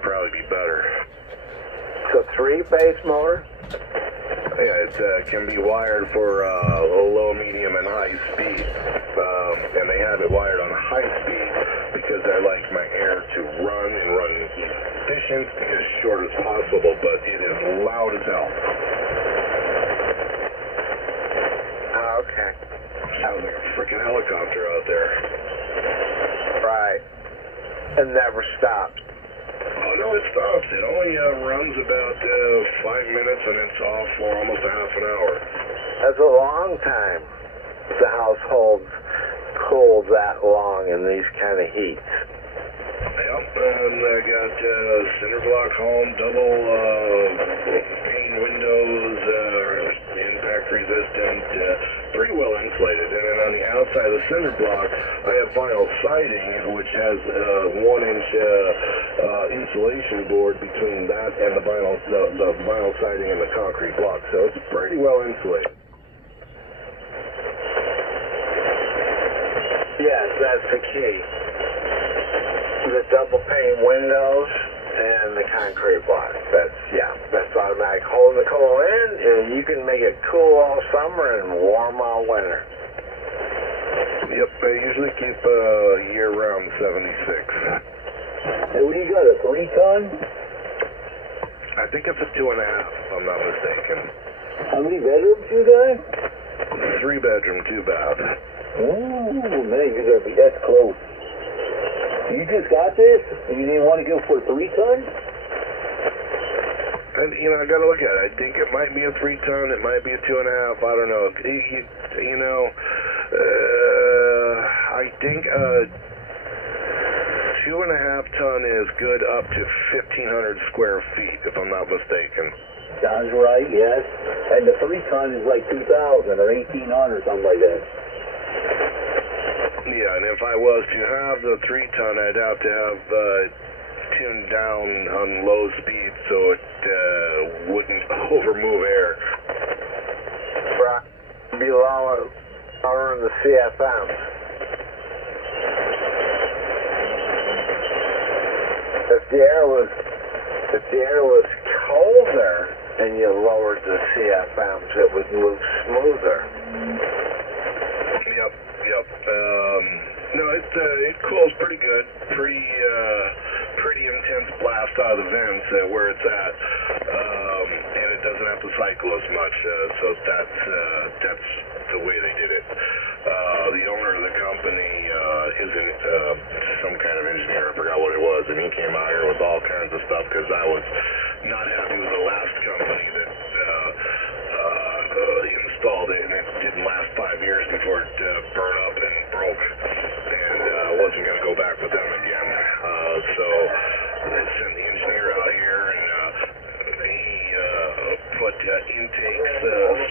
would probably be better. So 3-phase motor? Yeah, it can be wired for low, medium, and high speed. And they have it wired on high speed because I like my air to run and run efficient and as short as possible, but it is loud as hell. Okay. Sounds like a freaking helicopter out there. Right. And never stops. Oh, no, it stops. It only runs about 5 minutes and it's off for almost a half an hour. That's a long time. The households cool that long in these kind of heats. Yep, and I got cinder block home, double pane windows, impact resistant, pretty well insulated. And then on the outside of the cinder block, I have vinyl siding, which has a 1-inch insulation board between that and the vinyl siding and the concrete block. So it's pretty well insulated. Yes, that's the key. The double pane windows and the concrete block. That's automatic. Holding the cold in, and you can make it cool all summer and warm all winter. Yep, I usually keep year-round 76. Hey, what do you got, a 3-ton? I think it's a 2.5, if I'm not mistaken. How many bedrooms you got? 3-bedroom, 2-bath. Oh, man, that's close. You just got this? You didn't want to go for a 3-ton? And, I got to look at it. I think it might be a 3-ton. It might be a 2.5. I don't know. I think a 2.5-ton is good up to 1,500 square feet, if I'm not mistaken. Sounds right, yes. And the 3-ton is like 2,000 or 1,800, something like that. Yeah, and if I was to have the 3-ton, I'd have to have tuned down on low speed so it wouldn't overmove air. Right. Be lower in the CFM. If the air was colder and you lowered the CFMs, it would move smoother. Yep. No, it cools pretty good. Pretty intense blast out of the vents where it's at, and it doesn't have to cycle as much. So that's the way they did it. The owner of the company isn't some kind of engineer. I forgot what it was, and he came out here with all kinds of stuff because I was not happy with the last company that installed it, and it didn't last 5 years before it burned up and broke, and I wasn't going to go back with them again. So I sent the engineer out here, and he put intakes,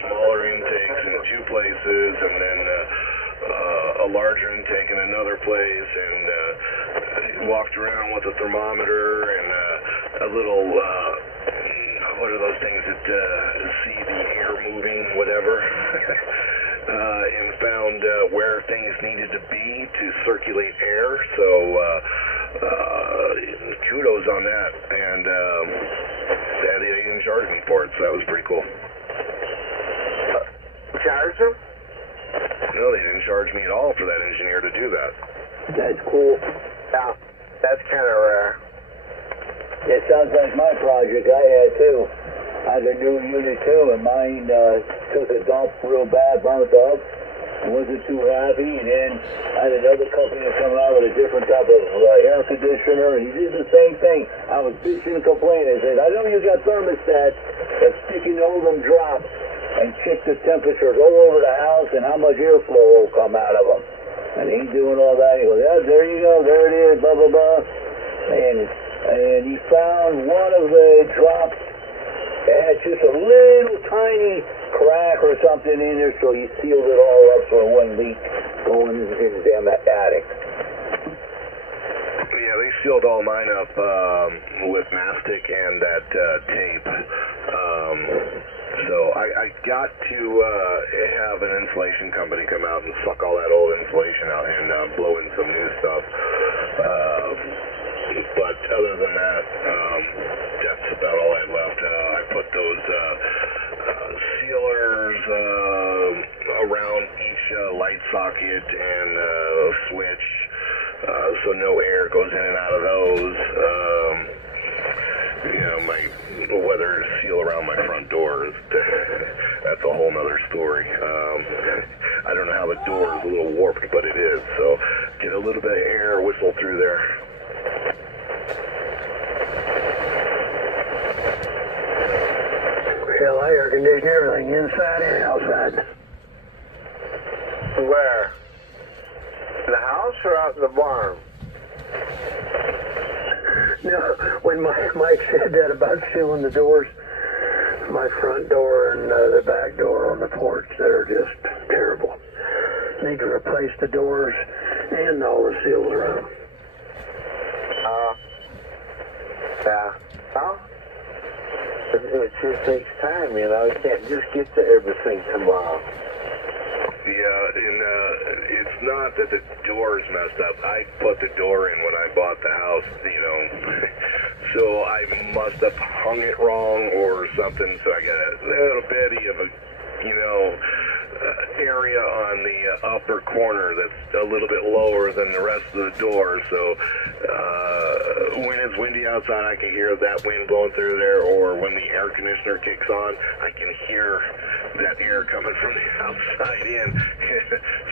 smaller intakes in 2 places, and then a larger intake in another place, and walked around with a thermometer and a little what are those things that see the air moving, whatever, and found where things needed to be to circulate air. So kudos on that, and they didn't charge me for it, so that was pretty cool. Charge them? No, they didn't charge me at all for that engineer to do that. That's cool. Yeah, that's kind of rare. It sounds like my project I had too. I had a new unit too, and mine took a dump real bad, burnt up. I wasn't too happy, and then I had another company that come out with a different type of air conditioner, and he did the same thing. I was bitching and complaining. I said, I know you got thermostats that stick in all them drops and check the temperatures all over the house and how much airflow will come out of them. And he's doing all that. He goes, yeah, there you go, there it is, blah, blah, blah. And he found one of the drops that had just a little tiny crack or something in there, so he sealed it all up so it wouldn't leak going in the damn attic. Yeah, they sealed all mine up with mastic and that tape. So I got to have an insulation company come out and suck all that old insulation out and blow in some new stuff. But other than that, that's about all I left. I put those sealers around each light socket and switch, so no air goes in and out of those. My weather seal around my front door is that's a whole nother story. I don't know how the door is a little warped, but it is. So get a little bit of air whistle through there. Hell, I air condition everything inside and outside. Where? In the house or out in the barn? No, when Mike said that about sealing the doors, my front door and the back door on the porch, they're just terrible. Need to replace the doors and all the seals around. Yeah. Well, it just takes time, you know. You can't just get to everything tomorrow. Yeah, and it's not that the door's messed up. I put the door in when I bought the house, so I must have hung it wrong or something. So I got a little bitty of a, area on the upper corner that's a little bit lower than the rest of the door. So when it's windy outside, I can hear that wind blowing through there, or when the air conditioner kicks on, I can hear that air coming from the outside in.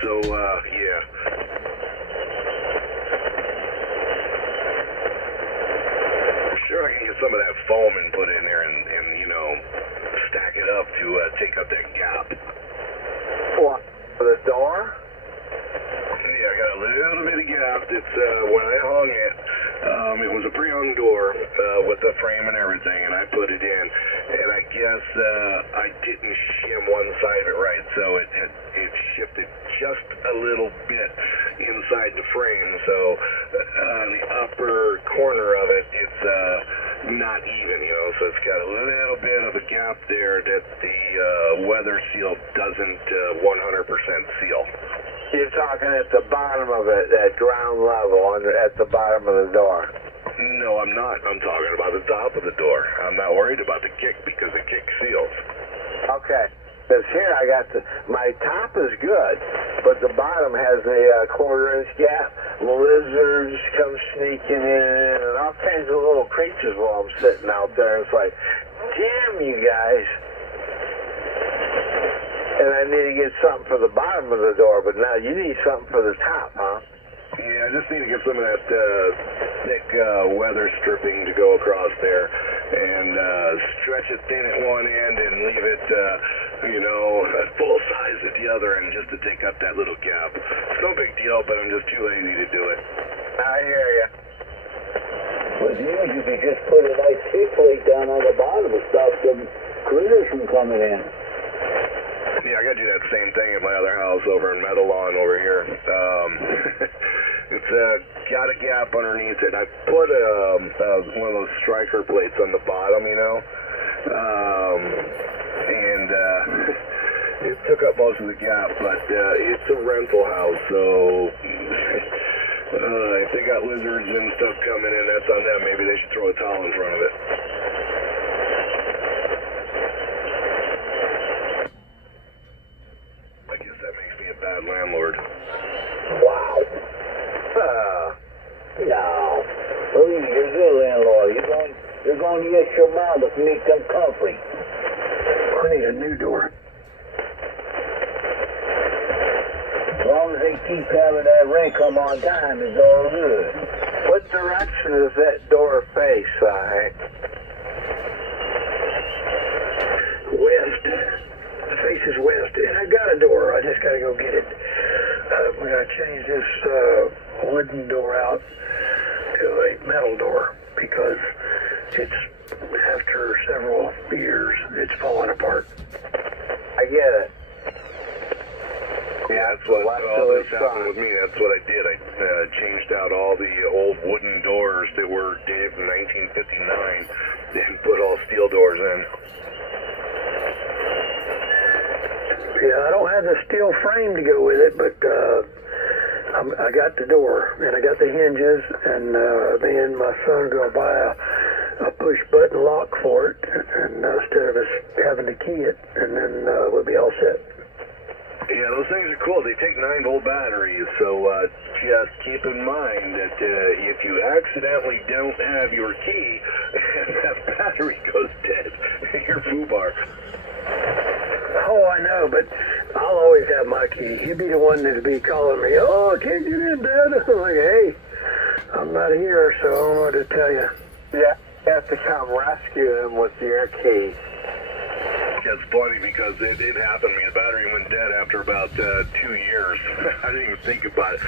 So, yeah. Sure, I can get some of that foam and put in there and stack it up to take up that gap. What? For the door? Yeah, I got a little bit of gap. It's when I hung it, it was a pre-hung door with the frame and everything, and I put it in. And I guess I didn't shim one side of it right, so it shifted just a little bit inside the frame. So the upper corner of it, it's not even, so it's got a little bit of a gap there that the weather seal doesn't 100% seal. You're talking at the bottom of it, at ground level, at the bottom of the door. No, I'm not. I'm talking about the top of the door. I'm not worried about the kick because the kick seals. Okay. Because here I got my top is good, but the bottom has a quarter-inch gap. Lizards come sneaking in and all kinds of little creatures while I'm sitting out there. It's like, damn you guys. And I need to get something for the bottom of the door, but now you need something for the top, huh? Yeah, I just need to get some of that thick weather stripping to go across there and stretch it thin at one end and leave it, at full size at the other end just to take up that little gap. It's no big deal, but I'm just too lazy to do it. I hear you. With you could just put a nice kick plate down on the bottom to stop some critters from coming in. Yeah, I gotta do that same thing at my other house over in Meadowlawn over here. It's got a gap underneath it. I put one of those striker plates on the bottom, and it took up most of the gap, but it's a rental house, so if they got lizards and stuff coming in, that's on them. Maybe they should throw a towel in front of it. I guess that makes me a bad landlord. Wow. No. You're a good landlord. You're going to get your mama to make them comfy. I need a new door. As long as they keep having that rent come on time, it's all good. What direction does that door face, Hank? West. The face is west. And I got a door. I just got to go get it. We're going to change this wooden door out to a metal door because it's, after several years, it's falling apart. I get it. Yeah, that's what all this happened with me. That's what I did. I changed out all the old wooden doors that were dated from 1959 and put all steel doors in. Yeah, I don't have the steel frame to go with it, but I got the door, and I got the hinges, and me and my son going to buy a push-button lock for it, and instead of us having to key it, and then we'll be all set. Yeah, those things are cool. They take 9-volt batteries, so just keep in mind that if you accidentally don't have your key and that battery goes dead, you're foobar. Oh, I know, but I'll always have my key. He'd be the one that'd be calling me, oh, I can't get in, Dad. I'm like, hey, I'm not here, so I don't know what to tell you. Yeah, you have to come rescue him with your key. It's funny because it happened to me. The battery went dead after about 2 years. I didn't even think about it.